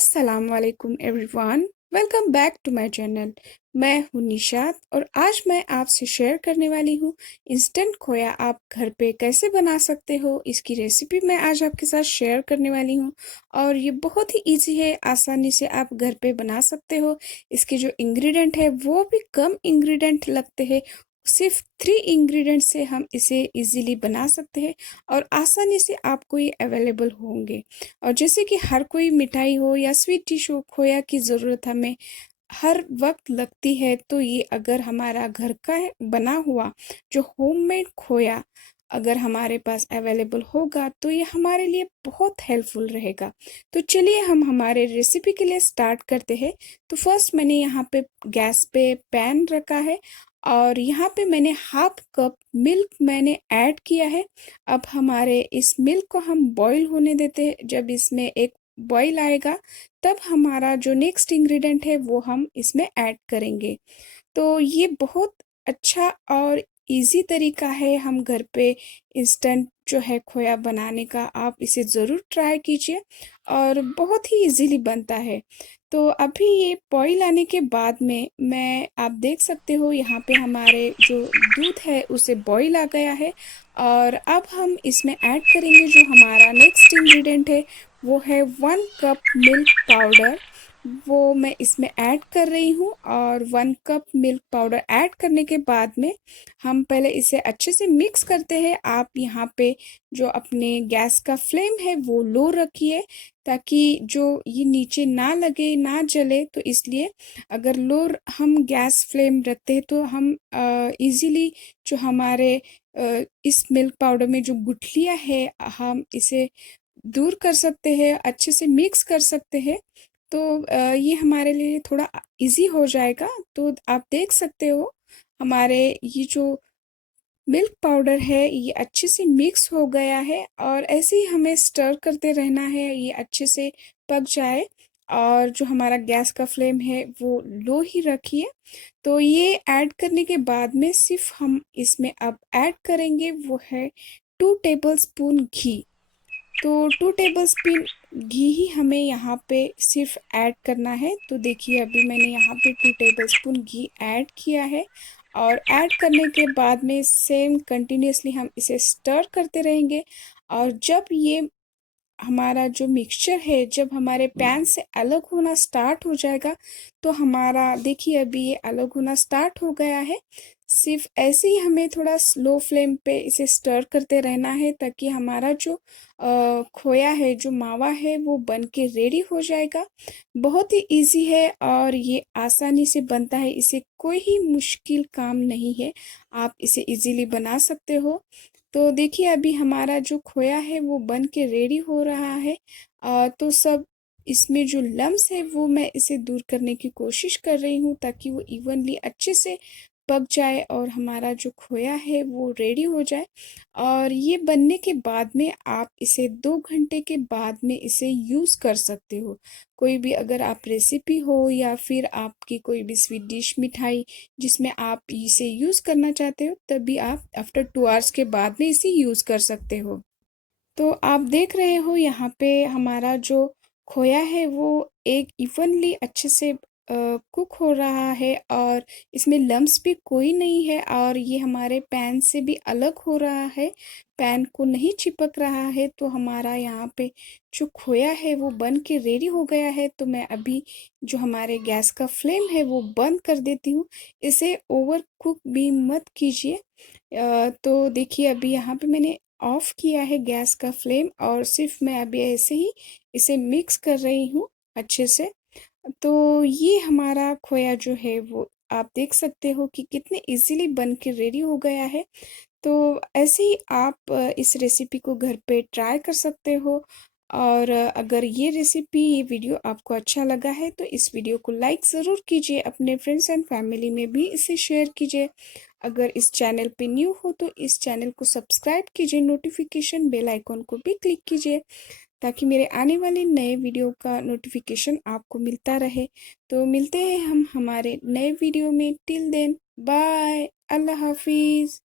अस्सलाम वालेकुम everyone. Welcome back to my channel. मैं हूँ निशाद और आज मैं आपसे शेयर करने वाली हूँ इंस्टेंट खोया आप घर पे कैसे बना सकते हो। इसकी रेसिपी मैं आज आपके साथ शेयर करने वाली हूँ और ये बहुत ही इजी है, आसानी से आप घर पे बना सकते हो। इसके जो इंग्रेडिएंट है वो भी कम इंग्रेडिएंट लगते हैं, सिर्फ 3 इंग्रेडिएंट से हम इसे इजीली बना सकते हैं और आसानी से आपको ये अवेलेबल होंगे। और जैसे कि हर कोई मिठाई हो या स्वीट डिश हो, खोया की ज़रूरत हमें हर वक्त लगती है, तो ये अगर हमारा घर का बना हुआ जो होममेड खोया अगर हमारे पास अवेलेबल होगा तो ये हमारे लिए बहुत हेल्पफुल रहेगा। तो चलिए हम हमारे रेसिपी के लिए स्टार्ट करते हैं। तो फर्स्ट मैंने यहाँ पे गैस पे पैन रखा है और यहाँ पे मैंने हाफ कप मिल्क मैंने ऐड किया है। अब हमारे इस मिल्क को हम बॉईल होने देते हैं। जब इसमें एक बॉईल आएगा तब हमारा जो नेक्स्ट इंग्रेडिएंट है वो हम इसमें ऐड करेंगे। तो ये बहुत अच्छा और इजी तरीका है हम घर पे इंस्टेंट जो है खोया बनाने का। आप इसे ज़रूर ट्राई कीजिए और बहुत ही इजीली बनता है। तो अभी ये बॉईल आने के बाद में मैं आप देख सकते हो यहाँ पे हमारे जो दूध है उसे बॉईल आ गया है और अब हम इसमें ऐड करेंगे जो हमारा नेक्स्ट इंग्रेडिएंट है वो है 1 कप मिल्क पाउडर। वो मैं इसमें ऐड कर रही हूँ और 1 कप मिल्क पाउडर ऐड करने के बाद में हम पहले इसे अच्छे से मिक्स करते हैं। आप यहाँ पे जो अपने गैस का फ्लेम है वो लो रखिए ताकि जो ये नीचे ना लगे ना जले। तो इसलिए अगर लो हम गैस फ्लेम रखते हैं तो हम इजीली जो हमारे इस मिल्क पाउडर में जो गुठलियाँ है हम इसे दूर कर सकते हैं, अच्छे से मिक्स कर सकते हैं। तो ये हमारे लिए थोड़ा इजी हो जाएगा। तो आप देख सकते हो हमारे ये जो मिल्क पाउडर है ये अच्छे से मिक्स हो गया है और ऐसे ही हमें स्टर करते रहना है, ये अच्छे से पक जाए। और जो हमारा गैस का फ्लेम है वो लो ही रखिए। तो ये ऐड करने के बाद में सिर्फ हम इसमें अब ऐड करेंगे वो है 2 टेबलस्पून घी। तो 2 टेबलस्पून घी ही हमें यहाँ पे सिर्फ ऐड करना है। तो देखिए अभी मैंने यहाँ पे 2 टेबलस्पून घी ऐड किया है और ऐड करने के बाद में सेम कंटिन्यूअसली हम इसे स्टर करते रहेंगे। और जब ये हमारा जो मिक्सचर है जब हमारे पैन से अलग होना स्टार्ट हो जाएगा तो हमारा देखिए अभी ये अलग होना स्टार्ट हो गया है। सिर्फ ऐसे ही हमें थोड़ा स्लो फ्लेम पे इसे स्टर करते रहना है ताकि हमारा जो खोया है जो मावा है वो बन के रेडी हो जाएगा। बहुत ही इजी है और ये आसानी से बनता है, इसे कोई ही मुश्किल काम नहीं है, आप इसे इजीली बना सकते हो। तो देखिए अभी हमारा जो खोया है वो बन के रेडी हो रहा है। तो सब इसमें जो लम्स है वो मैं इसे दूर करने की कोशिश कर रही हूँ ताकि वो इवनली अच्छे से पक जाए और हमारा जो खोया है वो रेडी हो जाए। और ये बनने के बाद में आप इसे 2 घंटे के बाद में इसे यूज़ कर सकते हो। कोई भी अगर आप रेसिपी हो या फिर आपकी कोई भी स्वीट डिश मिठाई जिसमें आप इसे यूज़ करना चाहते हो तभी आप आफ्टर 2 आवर्स के बाद में इसे यूज़ कर सकते हो। तो आप देख रहे हो यहाँ पे हमारा जो खोया है वो एक इवनली अच्छे से कुक हो रहा है और इसमें लम्स भी कोई नहीं है और ये हमारे पैन से भी अलग हो रहा है, पैन को नहीं चिपक रहा है। तो हमारा यहाँ पे जो खोया है वो बन के रेडी हो गया है। तो मैं अभी जो हमारे गैस का फ्लेम है वो बंद कर देती हूँ। इसे ओवर कुक भी मत कीजिए। तो देखिए अभी यहाँ पे मैंने ऑफ किया है गैस का फ्लेम और सिर्फ मैं अभी ऐसे ही इसे मिक्स कर रही हूँ अच्छे से। तो ये हमारा खोया जो है वो आप देख सकते हो कि कितने इजीली बन के रेडी हो गया है। तो ऐसे ही आप इस रेसिपी को घर पे ट्राई कर सकते हो। और अगर ये रेसिपी ये वीडियो आपको अच्छा लगा है तो इस वीडियो को लाइक ज़रूर कीजिए, अपने फ्रेंड्स एंड फैमिली में भी इसे शेयर कीजिए। अगर इस चैनल पे न्यू हो तो इस चैनल को सब्सक्राइब कीजिए, नोटिफिकेशन बेल आइकॉन को भी क्लिक कीजिए ताकि मेरे आने वाले नए वीडियो का नोटिफिकेशन आपको मिलता रहे। तो मिलते हैं हम हमारे नए वीडियो में। टिल देन बाय, अल्लाह हाफिज़।